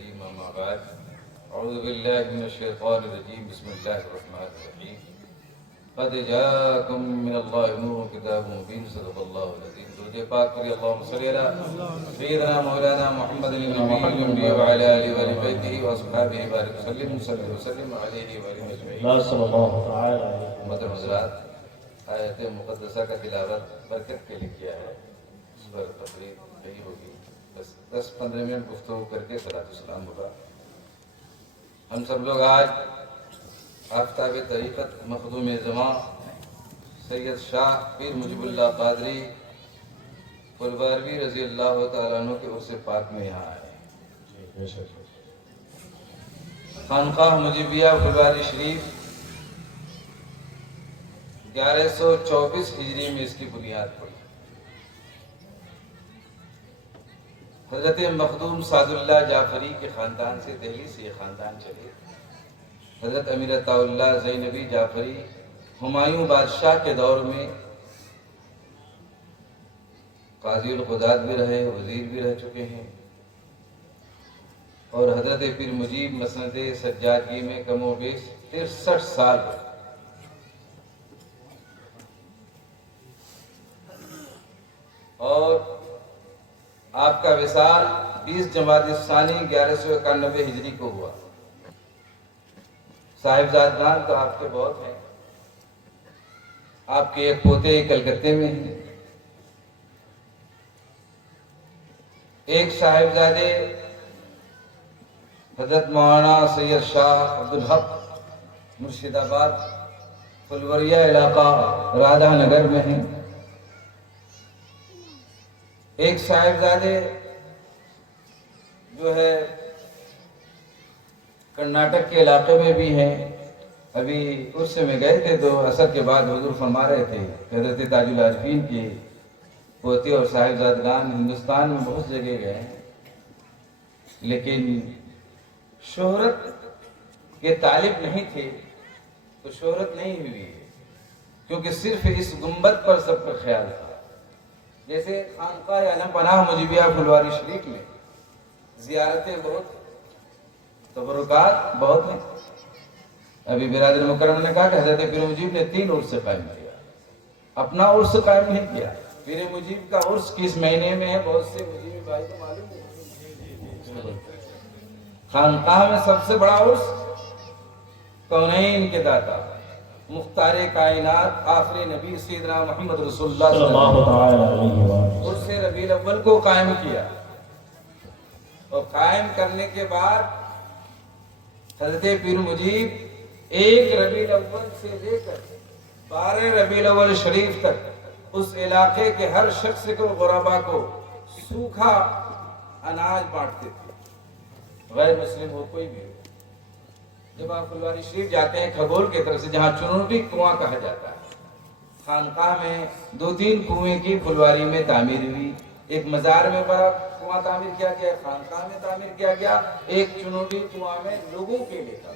الكريم أما بعد أعوذ بالله من الشيطان الرجيم بسم الله الرحمن الرحيم قد جاءكم من الله نور كتاب مبين صدق الله العظيم درود پاک کریے اللهم صل على سيدنا مولانا محمد النبي وعلى آله وآل بيته وأصحابه بارك وسلم عليه وآله أجمعين صلی اللہ تعالی علیہ محترم حضرات آیت مقدسہ کا تلاوت برکت کے لیے کیا ہے اس پر تقریر نہیں ہوگی بس 10-15 منٹ گفتگو کر کے صلاۃ السلام ہوگا ہم سب لوگ آج آفتاب طریقت مخدوم زمان سید شاہ پیر مجیب اللہ قادری پھلواروی رضی اللہ تعالیٰ عنہ کے عرص پاک میں یہاں آئے بے شک خانقاہ مجیبیہ پھلواری شریف 1124 ہجری میں اس کی بنیاد پڑی. حضرت مخدوم سعد اللہ جعفری کے خاندان سے دہلی سے یہ خاندان چلے. حضرت امیر عطا اللہ زینبی جعفری ہمایوں بادشاہ کے دور میں قاضی القضات بھی رہے، وزیر بھی رہ چکے ہیں، اور حضرت پیر مجیب مسند سجادگی میں کم و بیش 63 سال رہے. اور آپ کا وصال 20 جمادی الثانی 1191 ہجری کو ہوا. صاحبزادگان تو آپ کے بہت ہیں. آپ کے ایک پوتے کلکتے میں ہیں، ایک صاحبزادے حضرت مولانا سید شاہ عبدالحق مرشد آباد پھلوریا علاقہ رادھا نگر میں ہیں، ایک صاحبزادے جو ہے کرناٹک کے علاقے میں بھی ہیں. ابھی عرس میں گئے تھے تو عصر کے بعد حضور فرما رہے تھے کہ حضرت تاج العارفین کے پوتے اور صاحبزادگان ہندوستان میں بہت جگہ گئے ہیں، لیکن شہرت کے طالب نہیں تھے تو شہرت نہیں ہوئی ہے، کیونکہ صرف اس گنبد پر سب کا خیال تھا. جیسے خانقاہ علم پناہ مجیبیہ پھلواری شریف میں زیارتیں بہت، تبرکات بہت ہیں. ابھی برادر مکرم نے کہا کہ حضرت پیر مجیب نے 3 عرس قائم کیا، اپنا عرس قائم نہیں کیا. پیر مجیب کا عرس کس مہینے میں ہے بہت سے مجیبی بھائی کو معلوم ہے. خانقاہ میں سب سے بڑا عرس کونین کے داتا مختار کائنات آخری نبی سیدنا محمد رسول اللہ صلی اللہ تعالی علیہ وآلہ عرس ربیع الاول کو قائم کیا. اور قائم کرنے کے بعد حضرت پیر مجیب 1 ربیع الاول سے لے کر 12 ربیع الاول شریف تک اس علاقے کے ہر شخص کو، غربا کو سوکھا اناج بانٹتے تھے، غیر مسلم ہو کوئی بھی ہو. جب آپ پھلواری شریف جاتے ہیں کھگول کی طرف سے، جہاں چنوٹی کنواں کہا جاتا ہے، خانقاہ میں 2-3 کنویں کی پھلواری میں تعمیر ہوئی. ایک مزار میں بڑا کنواں تعمیر کیا گیا، خانقاہ میں تعمیر کیا گیا، ایک چنوٹی کنواں میں لوگوں کے لیے تھا.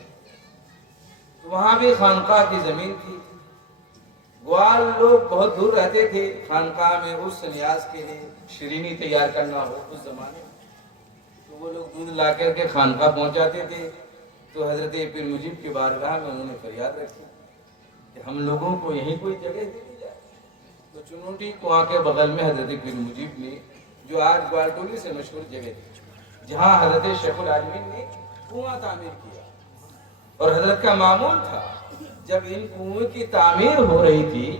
وہاں بھی خانقاہ کی زمین تھی. گوال لوگ بہت دور رہتے تھے خانقاہ میں اس نیاز کے لیے شیرینی تیار کرنا ہو اس زمانے میں، تو وہ لوگ دودھ لا کر کے خانقاہ پہنچاتے تھے. تو حضرت پیر مجیب کی بارگاہ میں انہوں نے فریاد رکھی کہ ہم لوگوں کو یہیں کوئی جگہ دے دی جائے. تو چنوٹی کنواں کے بغل میں حضرت پیر مجیب نے، جو آج گوالٹولی سے مشہور جگہ تھی، جہاں حضرت شیخ العالمین نے کنواں تعمیر کیا. اور حضرت کا معمول تھا جب ان کنویں کی تعمیر ہو رہی تھی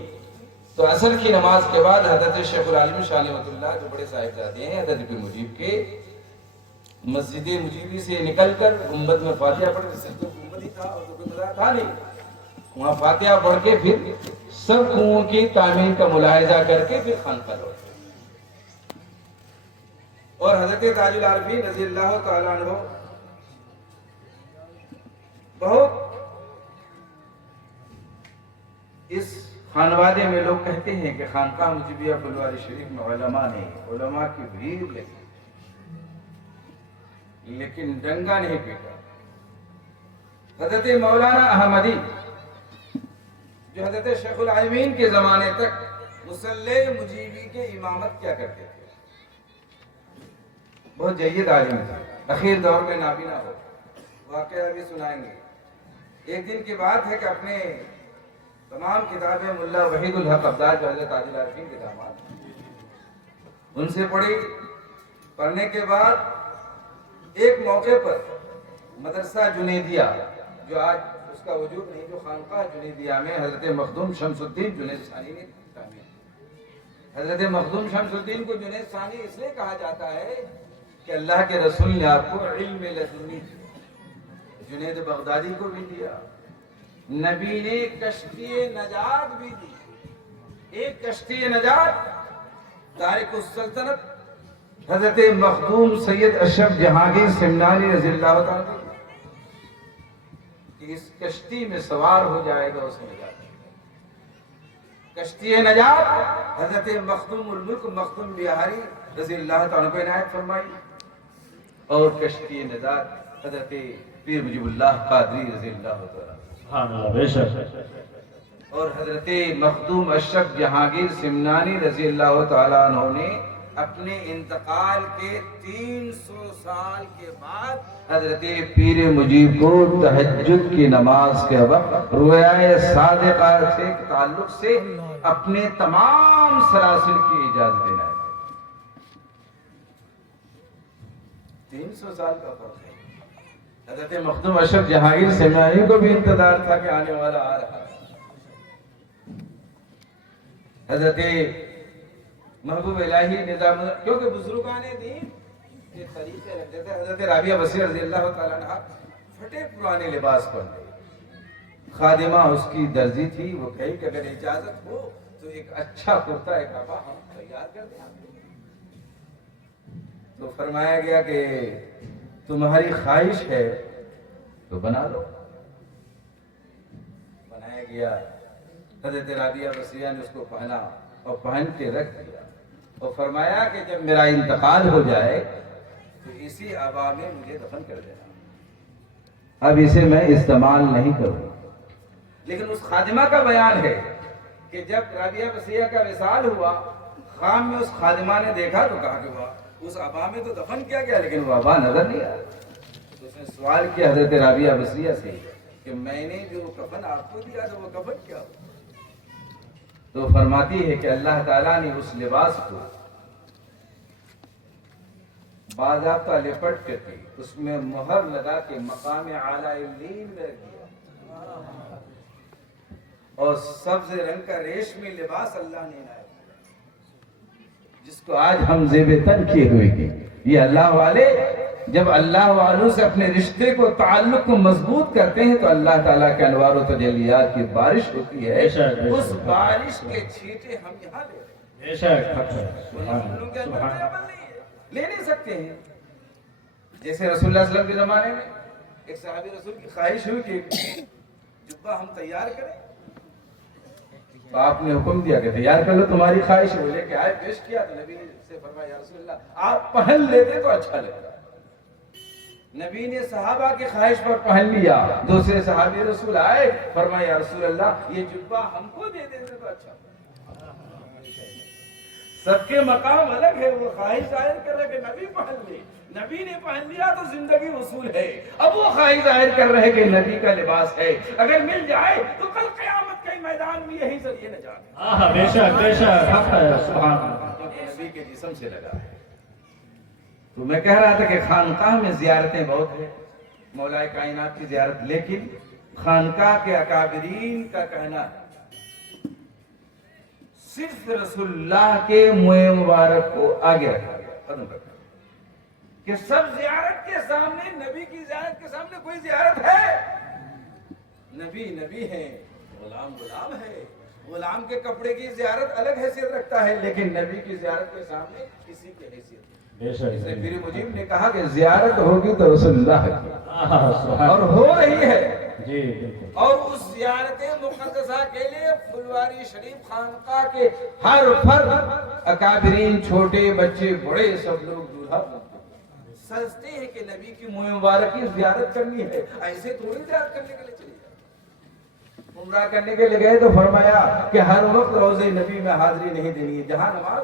تو عصر کی نماز کے بعد حضرت شیخ العالمین شاہ نعمت اللہ جو بڑے صاحبزادے ہیں حضرت پیر مجیب کے، مسجد مجیبی سے نکل کر گنبد میں فاتحہ پڑھ کے، صرف گنبد ہی تھا اور تو کوئی مزار تھا نہیں، وہاں فاتحہ پڑھ کے پھر سب کنووں کی تعمیر کا ملاحظہ کر کے پھر خانقاہ لوٹے. اور حضرت تاج العارفین رضی اللہ تعالیٰ عنہ بہت، اس خانوادے میں لوگ کہتے ہیں کہ خانقاہ مجیبیہ پھلواری شریف میں علماء نہیں، علماء کی بھیڑ لگی لیکن ڈنگا نہیں پیٹا. حضرت مولانا احمدی جو حضرت شیخ العالمین کے زمانے تک مصلی مجیبی کے امامت کیا کرتے تھے، بہت جید عالم تھے. اخیر دور میں نابینا ہو، واقعہ بھی سنائیں گے۔ ایک دن کی بات ہے کہ اپنے تمام کتابیں ملا وحید الحق ابدال جو حضرت تاج العارفین کے داماد ان سے پڑھی۔ پڑھنے کے بعد ایک موقع پر مدرسہ جنیدیہ جو آج اس کا وجود نہیں، جو خانقاہ جنیدیہ میں حضرت مخدوم شمس الدین جنید ثانی نے تعمیر کی۔ حضرت مخدوم شمس الدین کو جنید ثانی اس لیے کہا جاتا ہے کہ اللہ کے رسول نے آپ کو علم لدنی دیا، جنید بغدادی کو بھی دیا، نبی نے کشتی نجات بھی دی۔ ایک کشتی نجات تارک السلطنت حضرت مخدوم سید اشرف جہانگیر سمنانی رضی اللہ تعالیٰ عنہ کہ اس کشتی میں سوار ہو جائے گا اس نجات۔ کشتی نجات حضرت مخدوم الملک مخدوم بہاری رضی اللہ تعالیٰ کو عنایت فرمائی، اور کشتی نجات حضرت پیر مجیب اللہ قادری رضی اللہ تعالیٰ، سبحان اللہ، بے شک، اور حضرت مخدوم اشرف جہانگیر سمنانی رضی اللہ تعالیٰ عنہ نے اپنے انتقال کے 300 سال کے بعد حضرت پیر مجیب کو تہجد کی نماز کے وقت رویا صادقہ سے تعلق سے اپنے تمام سلاسل کی اجازت دینا ہے۔ 300 سال کا فرق ہے۔ حضرت مخدوم اشرف جہانگیر سمنانی کو بھی انتظار تھا کہ آنے والا آ رہا ہے۔ حضرت محبوب الہی نظام، کیونکہ بزرگان دین کے طریقے رکھتے تھے۔ حضرت رابعہ بصری رضی اللہ تعالیٰ عنہ پھٹے پرانے لباس پہنتے، خادمہ اس کی درزی تھی، وہ کہی کہ اگر اجازت ہو تو ایک اچھا کرتا ایک آبا ہم تیار کر دیں۔ تو فرمایا گیا کہ تمہاری خواہش ہے تو بنا لو۔ بنایا گیا۔ حضرت رابعہ بصریہ نے اس کو پہنا اور پہن کے رکھ دیا، اور فرمایا کہ جب میرا انتقال ہو جائے تو اسی آبا میں مجھے دفن کر دینا، اب اسے میں استعمال نہیں کروں۔ لیکن اس خادمہ کا بیان ہے کہ جب رابعہ بصریہ کا وصال ہوا، خام میں اس خادمہ نے دیکھا تو کہا کہ واہ، اس آبا میں تو دفن کیا گیا لیکن وہ آبا نظر نہیں آیا۔ تو اس نے سوال کیا حضرت رابعہ بصریہ سے کہ میں نے جو کفن آپ کو دیا تھا وہ کفن کیا ہوا؟ تو فرماتی ہے کہ اللہ تعالیٰ نے اس لباس کو باضابطہ لپٹ کر کے اس میں مہر لگا کے مقام اعلیٰ علیین میں رکھ دیا، اور سبز رنگ کا ریشمی لباس اللہ نے عنایت کیا، جس کو آج ہم زیب تن کیے ہوئے ہیں۔ یہ اللہ والے جب اللہ والوں سے اپنے رشتے کو تعلق کو مضبوط کرتے ہیں تو اللہ تعالیٰ کے انوار و تجلیات کی بارش ہوتی ہے، اس بارش کے چھینٹے ہم یہاں لے رہے ہیں۔ بے شک، لے نہیں سکتے ہیں۔ جیسے رسول اللہ صلی اللہ علیہ وسلم کے زمانے میں ایک صحابی رسول کی خواہش ہوئی کہ جبہ ہم تیار کریں، تو آپ نے حکم دیا کہ تیار کر لو، تمہاری خواہش ہے۔ وہ لے کے آئے، پیش کیا تو نبی نے سے فرمایا یا رسول اللہ آپ پہن لیتے تو اچھا لگتا۔ نبی نے صحابہ کی خواہش پر پہن لیا۔ دوسرے صحابی رسول آئے، فرمایا یا رسول اللہ یہ جبہ ہم کو دے دیتے تو اچھا۔ سب کے مقام الگ ہے، وہ خواہش ظاہر کر رہے کہ نبی پہن لے، نبی نے پہن لیا تو زندگی وصول ہے۔ اب وہ خواہش ظاہر کر رہے کہ نبی کا لباس ہے، اگر مل جائے تو کل قیامت کے میدان میں یہی ذریعے نجات ہے۔ بے شک، بے شک، حق ہے، سبحان اللہ۔ نبی کے جسم سے لگا ہے۔ تو میں کہہ رہا تھا کہ خانقاہ میں زیارتیں بہت ہیں، مولا کائنات کی زیارت، لیکن خانقاہ کے اکابرین کا کہنا ہے صرف رسول اللہ کے منہ مبارک کو آگے رکھا گیا، قدم رکھا گیا کہ سب زیارت کے سامنے، نبی کی زیارت کے سامنے کوئی زیارت ہے؟ نبی نبی ہے، غلام غلام ہے۔ غلام کے کپڑے کی زیارت الگ حیثیت رکھتا ہے، لیکن نبی کی زیارت کے سامنے کسی کی حیثیت نہیں۔ اس نے پیر مجیب نے کہا کہ زیارت ہوگی تو رسول اللہ کی، اور ہو رہی ہے۔ جی بالکل۔ اور اس زیارت مقدسہ کے لیے پھلواری شریف خانقاہ کے ہر فرد، اکابرین، چھوٹے بچے بڑے، سب لوگ دولہا سجتے ہیں کہ نبی کی منہ مبارک کی زیارت کرنی ہے، ایسے تھوڑی زیارت کرنے کے لیے چلی جائے۔ عمرہ کرنے کے لیے گئے تو فرمایا کہ ہر وقت روضہ نبی میں حاضری نہیں دینی ہے، جہاں نماز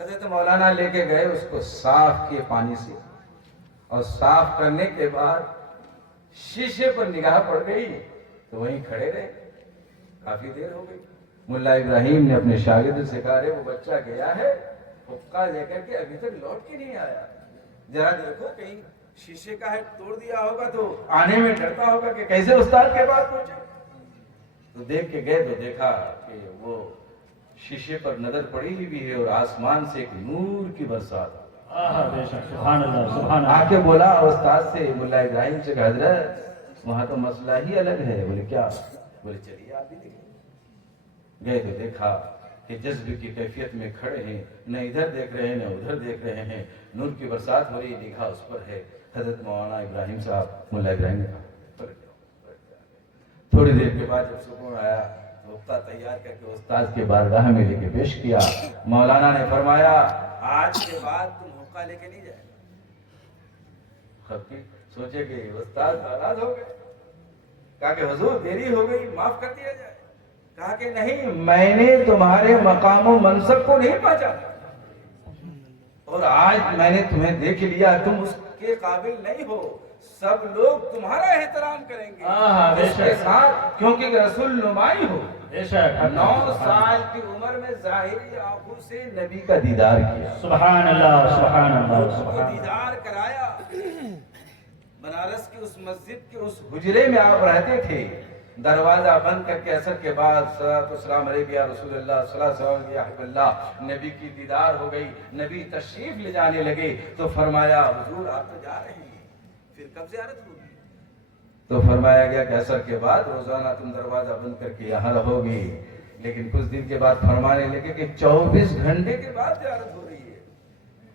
حضرت مولانا لے کے گئے اس کو صاف کیے پانی سے، اور صاف کرنے کے بعد شیشے پر نگاہ پڑ گئی تو وہیں کھڑے رہے، کافی دیر ہو گئی۔ ملا ابراہیم نے اپنے شاگرد سے کہا رے وہ بچہ گیا ہے حقہ لے کر کے ابھی تک لوٹ کے نہیں آیا، ذرا دیکھو کہیں شیشے کا ہے توڑ دیا ہوگا تو آنے میں ڈرتا ہوگا کہ کیسے استاد کے پاس پہنچے۔ تو دیکھ کے گئے تو دیکھا کہ وہ شیشے پر نظر پڑی ہوئی ہے اور آسمان سے ایک نور کی برسات۔ بے شک، سبحان اللہ سبحان آ اللہ۔ کے بولا استاد سے، ملا ابراہیم سے کہ حضرت وہاں تو مسئلہ ہی الگ ہے۔ بولے کیا؟ بولے چلیے آپ بھی دیکھیں۔ گئے تو دیکھا کہ جذب کی کیفیت میں کھڑے ہیں، نہ ادھر دیکھ رہے ہیں نہ ادھر دیکھ رہے ہیں، نور کی برسات ہو رہی ہے، نگاہ اس پر ہے۔ حضرت مولانا ابراہیم صاحب، ملا ابراہیم نے کہا تھوڑی دیر کے بعد جب سکون آیا حقہ تیار کر کے استاد کے بارگاہ میں لے کے پیش کیا۔ مولانا نے فرمایا آج کے بعد تم حقہ لے کے نہیں جائے گا۔ سوچے کہ استاد ناراض ہو گئے، کہا کہ حضور دیری ہو گئی، معاف کر دیا جائے۔ کہا کہ نہیں، میں نے تمہارے مقام و منصب کو نہیں پہچانا، اور آج میں نے تمہیں دیکھ لیا، تم اس کے قابل نہیں ہو، سب لوگ تمہارا احترام کریں گے اس کے ساتھ، کیونکہ رسول نمائی ہو۔ بے شک، 9 سال کی عمر میں ظاہری آنکھوں سے نبی کا دیدار کیا، سبحان اللہ سبحان اللہ کو سبحان اللہ۔ دیدار کرایا۔ بنارس کی اس مسجد کے اس حجرے میں آپ رہتے تھے، دروازہ بند کر کے عصر کے بعد صلاۃ والسلام علیک یا رسول اللہ، صلاۃ والسلام یا حبیب اللہ، نبی کی دیدار ہو گئی، نبی تشریف لے جانے لگے تو فرمایا حضور آپ تو جا رہے ہیں، پھر کب زیارت ہوگی؟ تو فرمایا گیا کہ عصر کے بعد روزانہ تم دروازہ بند کر کے یہاں رہو گی، لیکن کچھ دن کے بعد فرمانے لگے کہ 24 گھنٹے کے بعد زیارت ہو رہی ہے،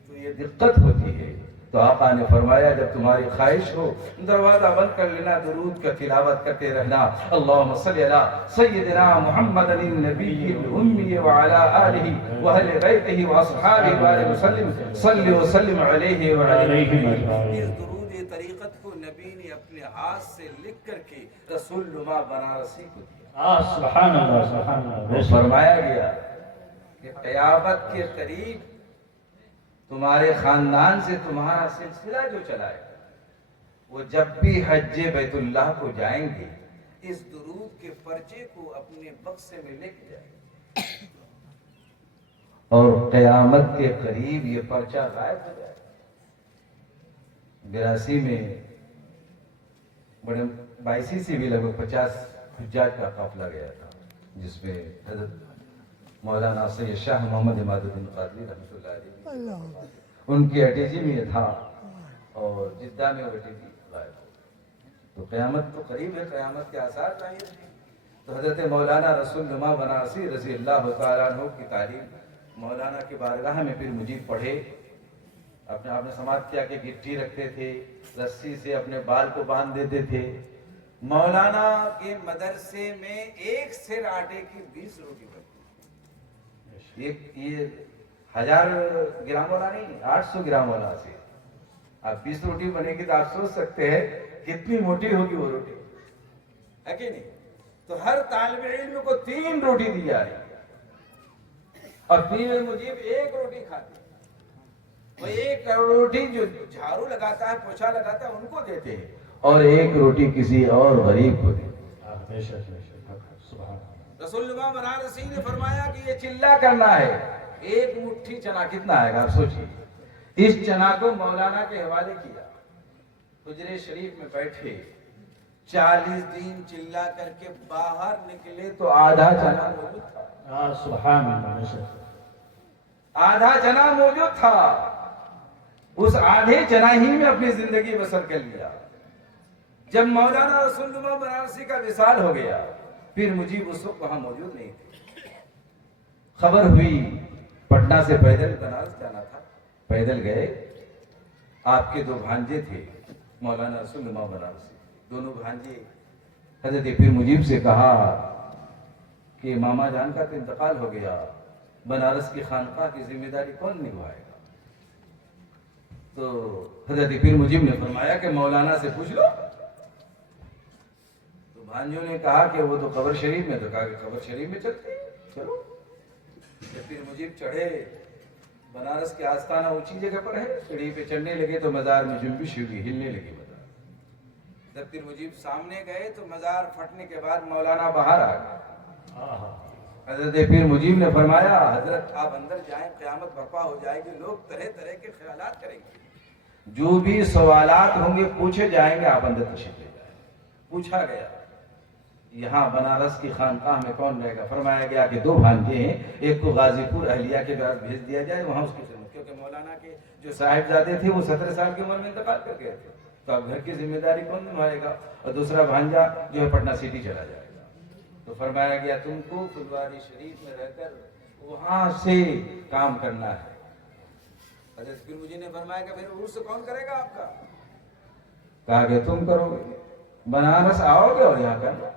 تو یہ دقت ہوتی ہے۔ تو آقا نے فرمایا جب تمہاری خواہش ہو دروازہ بند کر لینا، درود کا تلاوت کرتے رہنا، اللہم صلی علی سیدنا محمد النبی الامی وعلی آلہ واہل بیتہ واصحابہ وآلہ وسلم صلی وسلم علیہ وعلیہ اس درود طریقت کو نبی نے اپنے ہاتھ سے لکھ کر کے رسول نما بنارسی کو دیا۔ سبحان اللہ سبحان اللہ۔ فرمایا گیا کہ قیامت کے قریب تمہارے خاندان سے تمہارا سلسلہ جو چلا ہے، وہ جب بھی حج بیت اللہ کو جائیں گے اس درود کے پرچے کو اپنے بکسے میں لے کے جائیں گے، اور قیامت کے قریب یہ پرچہ غائب ہو جائے گا۔ 82 میں بڑے 22 سے بھی لگ بھگ 50 حجاج کا قافلہ گیا تھا، جس میں حضرت مولانا سید شاہ محمد عماد الدین قادری رحمۃ اللہ علیہ ان کی اٹیچی میں تھا، اور جدہ میں وہ اٹیچی غائب ہو۔ تو قیامت تو قریب ہے، قیامت کے آثار ظاہر ہیں۔ تو حضرت مولانا رسول نما بنارسی رضی اللہ تعالیٰ عنہ کی تعلیم مولانا کی بارگاہ میں پھر مجید پڑھے۔ اپنے آپ نے سماعت کیا کہ گٹی رکھتے تھے، رسی سے اپنے بال کو باندھ دیتے تھے۔ مولانا کے مدرسے میں ایک سیر آٹے کی 20 روٹی بنتی، یہ 1000 گرام والا نہیں، 800 گرام والا سے اب 20 روٹی بنے گی تو آپ سوچ سکتے ہیں کتنی موٹی ہوگی وہ روٹی، ہے کہ نہیں؟ تو ہر طالب علم کو 3 روٹی دی جا رہی ہے، اور پیر مجیب 1 روٹی کھاتے ہیں۔ وہ 1 روٹی جو جھاڑو لگاتا ہے، پوچھا لگاتا ہے، ان کو دیتے ہیں، اور 1 روٹی کسی اور غریب کو دیتے ہیں۔ بے شک بے شک، سبحان اللہ۔ رسول اللہ بنارسی نے فرمایا کہ یہ چلہ کرنا ہے، 1 مٹھی چنا کتنا آئے گا آپ سوچیے۔ اس چنا کو مولانا کے حوالے کیا، حجرے شریف میں بیٹھے 40 دن چلہ کر کے باہر نکلے تو آدھا چنا موجود تھا، سبحان اللہ، بے شک۔ آدھا چنا موجود تھا، اس آدھے چنا ہی میں اپنی زندگی بسر کر لیا۔ جب مولانا رسول اللہ بنارسی کا وصال ہو گیا، پھر مجیب اس وقت وہاں موجود نہیں تھے۔ خبر ہوئی پٹنہ سے پیدل بنارس جانا تھا، پیدل گئے۔ آپ کے 2 بھانجے تھے، مولانا رسول اللہ بنارسی، دونوں بھانجے حضرت پیر مجیب سے کہا کہ ماما جان کا تو انتقال ہو گیا، بنارس کی خانقاہ کی ذمہ داری کون نبھائے گا؟ تو حضرت پیر مجیب نے فرمایا کہ مولانا سے پوچھ لو۔ تو بھانجوں نے کہا کہ وہ تو قبر شریف میں، تو کہا کہ قبر شریف میں چلتے ہیں، چلو۔ پیر مجیب چڑھے، بنارس کے آستانہ اونچی جگہ پر ہے، سیڑھی پہ چڑھنے لگے تو مزار میں جنبش ہوئی، ہلنے لگی مزار۔ جب پیر مجیب سامنے گئے تو مزار پھٹنے کے بعد مولانا باہر آ گئے۔ حضرت پیر مجیب نے فرمایا حضرت آپ اندر جائیں، قیامت برپا ہو جائے گی، لوگ طرح طرح کے خیالات کریں گے، جو بھی سوالات ہوں گے پوچھے جائیں گے، آپ اندر تشریف لے جائیں۔ پوچھا گیا یہاں بنارس کی خانقاہ میں کون رہے گا؟ فرمایا گیا کہ 2 بھانجے ہیں، ایک کو غازی پور اہلیہ کے پاس بھیج دیا جائے، وہاں اس کی خدمت، کیونکہ مولانا کے جو صاحبزادے تھے وہ 17 سال کی عمر میں انتقال کر گئے تھے، تو اب گھر کی ذمہ داری کون نبھائے گا؟ اور دوسرا بھانجا جو ہے پٹنہ سٹی چلا جائے گا۔ تو فرمایا گیا تم کو پھلواری شریف میں رہ کر وہاں سے کام کرنا ہے۔ حضرت پیر مجیب نے فرمایا کہ پھر عرس کون کرے گا آپ کا؟ کہا کہ تم کرو گے، بنارس آؤ گے اور یہاں کرنا۔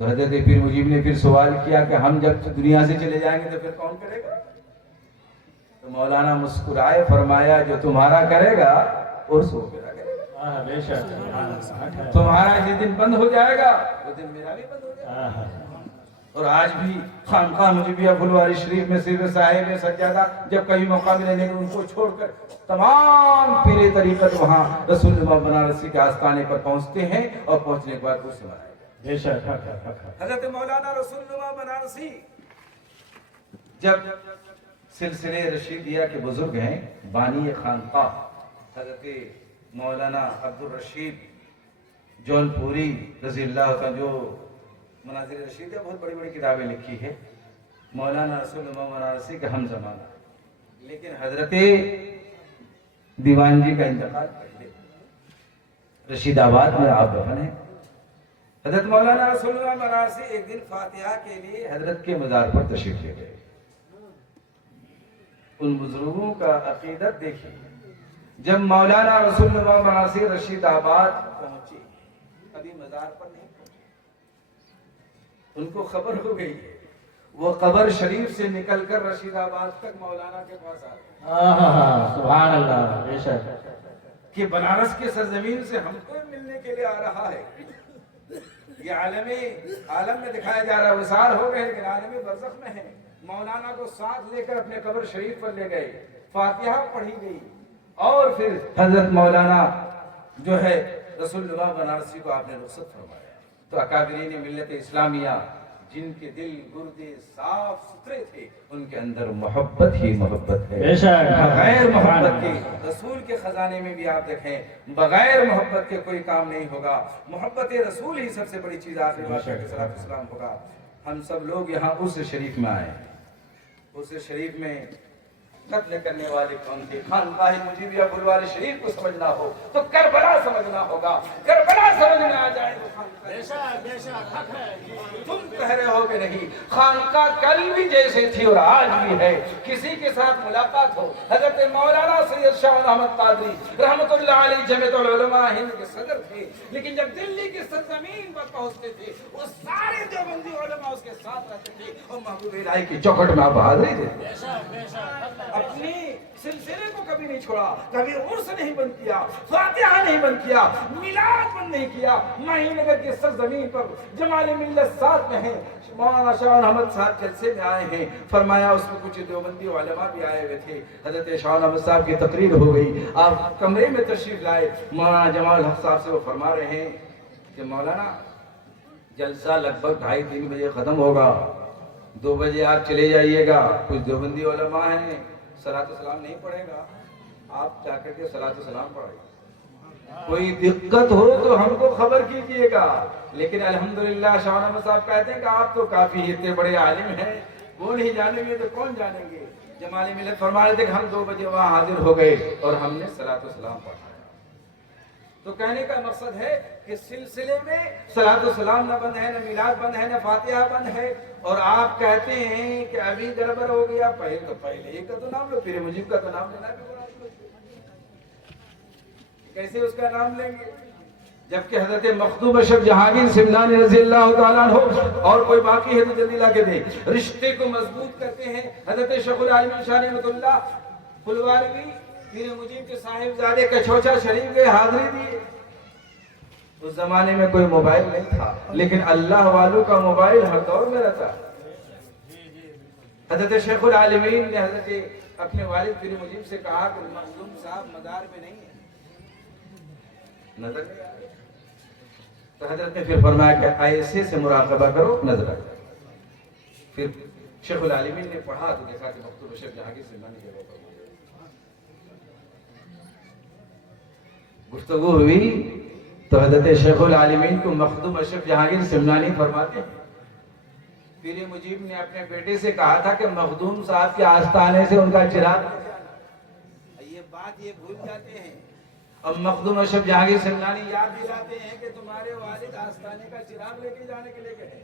تو حضرت پیر مجیب نے پھر سوال کیا کہ ہم جب دنیا سے چلے جائیں گے تو پھر کون کرے گا؟ تو مولانا مسکرائے، فرمایا جو تمہارا کرے گا عرس وہ میرا کرے گا، تمہارا جس دن بند ہو جائے گا اس دن میرا بھی بند ہو جائے گا۔ اور آج بھی خانقاہ مجیبیہ پھلواری شریف میں صرف صاحب سجادہ جب کہیں موقع ملے نہیں ان کو چھوڑ کر تمام پیر طریقت وہاں رسول اللہ بنارسی کے آستانے پر پہنچتے ہیں، اور پہنچنے کے بعد عرس منائے گا۔ حضرت مولانا رسول اللہ بنارسی جب سلسلے رشیدیہ کے بزرگ ہیں، بانی خانقاہ حضرت مولانا عبدالرشید جون پوری رضی اللہ کا جو مناظر رشیدیہ بہت بڑی بڑی کتابیں لکھی ہے، مولانا رسول اللہ بنارسی کا ہم زمانہ، لیکن حضرت دیوان جی کا انتقال پہلے رشید آباد میں آپ دفن ہیں۔ حضرت مولانا رسول اللہ بنارسی ایک دن فاتحہ کے لیے حضرت کے مزار پر تشریف لے گئے۔ ان بزرگوں کا عقیدت دیکھیے، جب مولانا رسول اللہ بنارسی رشید آباد پہنچے، کبھی مزار پر نہیں پہنچے، ان کو خبر ہو گئی ہے، وہ قبر شریف سے نکل کر رشید آباد تک مولانا کے پاس آ گئے۔ سبحان اللہ، بے شک، کہ بنارس کے سرزمین سے ہم کو ملنے کے لیے آ رہا ہے۔ یہ عالم میں دکھایا جا رہا ہے، وصال ہو گئے لیکن عالمی برزخ میں ہے۔ مولانا کو ساتھ لے کر اپنے قبر شریف پر لے گئے، فاتحہ پڑھی گئی، اور پھر حضرت مولانا جو ہے رسول اللہ بنارسی کو آپ نے رخصت فرمایا۔ تو اکابرین ملت اسلامیہ جن کے دل گردے صاف ستھرے تھے، ان کے اندر محبت ہی محبت ہے۔ بغیر محبت کے رسول کے خزانے میں بھی آپ دیکھیں، بغیر محبت کے کوئی کام نہیں ہوگا۔ محبت رسول ہی سب سے بڑی چیز، آخری بات ہے کہ صلاۃ والسلام ہوگا۔ ہم سب لوگ یہاں اس شریف میں آئے، اس شریف میں قتل کرنے والے کون تھے؟ خانقاہ مجیبیہ پھلواری شریف کو سمجھنا ہو تو کربلا سمجھنا ہوگا، کربلا سمجھ میں آ جائے تو تم کہہ رہے ہو کہ نہیں، خانقاہ کل بھی جیسے تھی اور آج بھی ہے۔ کسی کے ساتھ ملاقات ہو، حضرت مولانا سید شاہ احمد قادری رحمت اللہ علیہ جمعیت العلماء ہند کے صدر تھے، لیکن جب دلی کی سرزمین پر پہنچتے تھے وہ سارے دیوبندی علماء اس کے ساتھ رہتے تھے، اور محبوب الہی کی چوکھٹ میں آپ حاضری دیتے، اپنی سلسلے کو کبھی نہیں چھوڑا، کبھی عرس نہیں بند کیا، فاتحہ نہیں بند کیا، میلاد بند نہیں کیا۔ مہی نگر کی سرزمین پر جمال ملت ساتھ میں ہیں، مولانا شاہ احمد صاحب جلسے میں آئے ہیں، فرمایا اس میں کچھ دیوبندی علماء بھی آئے ہوئے تھے۔ حضرت شاہ احمد صاحب کی تقریر ہو گئی، آپ کمرے میں تشریف لائے، مولانا جمال حق صاحب سے وہ فرما رہے ہیں کہ مولانا جلسہ لگ بھگ 2:30-3 بجے ختم ہوگا، 2 بجے آپ چلے جائیے گا، کچھ دیوبندی علماء ہیں صلاۃ السلام نہیں پڑھے گا، آپ جا کر کے صلاۃ السلام پڑھیں، کوئی دقت ہو تو ہم کو خبر کیجئے گا۔ لیکن الحمدللہ شاہ احمد صاحب کہتے ہیں کہ آپ تو کافی اتنے بڑے عالم ہیں، وہ نہیں جانیں گے تو کون جانیں گے۔ جمال ملت فرما رہے تھے کہ ہم 2 بجے وہاں حاضر ہو گئے اور ہم نے صلاۃ السلام پڑھا۔ تو کہنے کا مقصد ہے کہ سلسلے میں صلاۃ السلام نہ بند ہے، نہ میلاد بند ہے، نہ فاتحہ بند ہے، اور آپ کہتے ہیں کہ ابھی گڑبڑ ہو گیا، پہلے ایک کا تو نام لو، پھر مجیب کا تو نام لینا بھی بڑا کیسے اس کا نام لیں گے؟ جبکہ حضرت مخدوم اشرف جہانگیر سمنانی رضی اللہ تعالیٰ عنہ اور کوئی باقی ہے تو جلدی لا کے دے، رشتے کو مضبوط کرتے ہیں۔ حضرت شیخ العالمین شاہ رحمۃ اللہ پھلواری پیر مجیب کے صاحبزادے کا چھوچا شریف کے حاضری دیے۔ اس زمانے میں کوئی موبائل نہیں تھا، لیکن اللہ والوں کا موبائل ہر دور میں رہتا۔ حضرت شیخ العالمین نے حضرت اپنے والد پیر مجیب سے کہا کہ مخدوم صاحب مزار میں نہیں ہے، نظر نہیں آ رہے۔ تو حضرت نے پھر فرمایا کہ ایسے سے مراقبہ کرو، نظر آ جائے۔ پھر شیخ العالمین نے پڑھا تو دیکھا کہ مکتوب شیخ جہانگیر سمنانی کی جگہ پر گفتگو ہوئی تو حضرت شیخ العالمین کو مخدوم اشرف جہانگیر سمنانی فرماتے ہیں پیر مجیب نے اپنے بیٹے سے کہا تھا کہ مخدوم صاحب کے آستانے سے ان کا چراغ لے جانا۔ یہ بات یہ بھول جاتے ہیں، اب مخدوم اشرف جہانگیر سمنانی یاد دلاتے ہیں کہ تمہارے والد آستانے کا چراغ لے کے جانے کے لیے گئے۔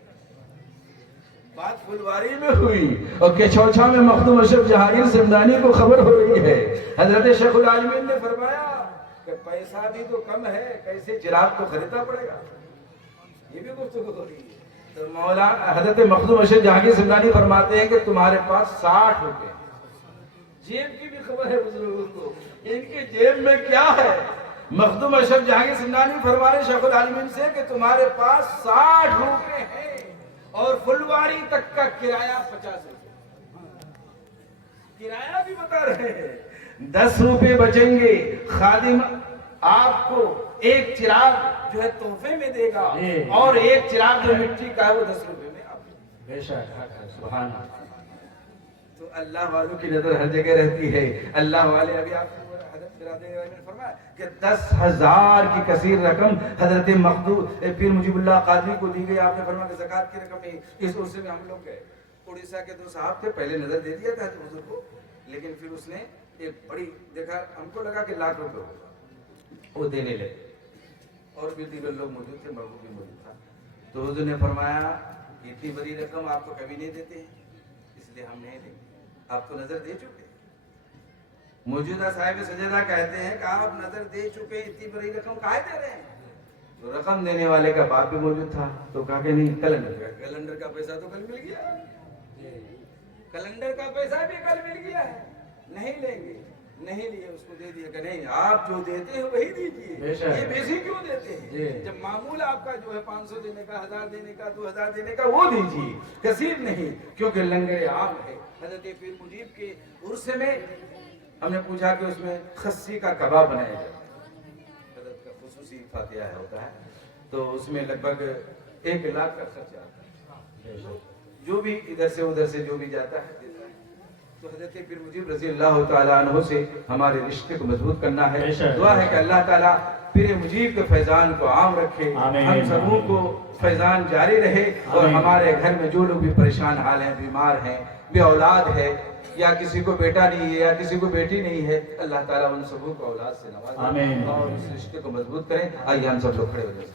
بات پھلواری میں ہوئی اور کچوچھا میں مخدوم اشرف جہانگیر سمنانی کو خبر ہو رہی ہے۔ حضرت شیخ العالمین نے فرمایا کہ پیسہ بھی تو کم ہے، کیسے چراغ کو خریدنا پڑے گا، یہ بھی گفتگو ہو رہی ہے۔ تو مولانا حضرت مخدوم اشرف جہانگیر سمنانی فرماتے ہیں کہ تمہارے پاس 60 روپے، جیب کی بھی خبر ہے بزرگوں کو، ان کی جیب میں کیا ہے۔ مخدوم اشرف جہانگیر سمنانی فرمانے شیخ العالمین سے کہ تمہارے پاس 60 روپے ہیں اور فلواری تک کا کرایہ 50 روپے، کرایہ بھی بتا رہے ہیں۔ 10 روپے بچیں گے، خادم آپ کو ایک چراغ جو ہے تحفے میں دے گا اور ایک چراغ جو مٹی کا ہے وہ 10 روپے میں آپ کو۔ بے شک، سبحان اللہ۔ تو اللہ والوں کی نظر ہر جگہ رہتی ہے۔ اللہ والے ابھی آپ کو حضرت برادری نے فرمایا کہ 10,000 کی کثیر رقم حضرت مخدوم پیر مجیب اللہ قادری کو دی گئی۔ آپ نے فرمایا کہ زکوٰۃ کی رقم نہیں۔ اس عرصے میں ہم لوگ گئے، اڑیسہ کے 2 صاحب تھے، پہلے نظر دے دیا تھا حضور کو، لیکن پھر اس نے ایک بڑی دیکھا، ہم کو لگا کہ لاکھ روپے ہوگا، وہ دینے لگے، اور بھی دیگر لوگ موجود تھے، مرغوب بھی موجود تھا۔ تو حضور نے فرمایا کہ اتنی بڑی رقم آپ کو کبھی نہیں دیتے ہیں، اس لیے ہم نہیں دیں گے، آپ کو نظر دے چکے۔ موجودہ صاحب سجدہ کہتے ہیں کہ آپ نظر دے چکے، اتنی بڑی رقم کہاں دے رہے ہیں؟ تو رقم دینے والے کا باپ بھی موجود تھا، تو کہا کہ نہیں، کیلنڈر کا پیسہ تو کل مل گیا، کیلنڈر کا پیسہ بھی کل مل گیا ہے، نہیں لیں گے، نہیں لیے، اس کو دے دیا کہ نہیں، آپ جو دیتے ہیں وہی دیجیے، یہ بیسی کیوں دیتے ہیں؟ جب معمول آپ کا جو ہے 500 دینے کا، 1000 دینے کا، 2000 دینے کا، وہ دیجیے، کثیر نہیں، کیونکہ لنگر عام ہے۔ حضرت پیر مجیب کے عرصے میں ہم نے پوچھا کہ اس میں خسی کا کباب بنایا جائے، حضرت کا خصوصی فاتحہ ہوتا ہے، تو اس میں لگ بھگ 1 لاکھ کا خرچہ آتا ہے، جو بھی ادھر سے ادھر سے جو بھی جاتا ہے دیتا ہے۔ تو حضرت پیر مجیب رضی اللہ تعالیٰ عنہ سے ہمارے رشتے کو مضبوط کرنا ہے۔ دعا ہے کہ اللہ تعالیٰ پیر مجیب کے فیضان کو عام رکھے، ہم سبوں کو فیضان جاری رہے، اور ہمارے گھر میں جو لوگ بھی پریشان حال ہیں، بیمار ہیں، بے اولاد ہے، یا کسی کو بیٹا نہیں ہے یا کسی کو بیٹی نہیں ہے، اللہ تعالیٰ ان سبوں کو اولاد سے نوازے اور اس رشتے کو مضبوط کریں۔ آئیے ہم سب لوگ کھڑے ہو جائیں۔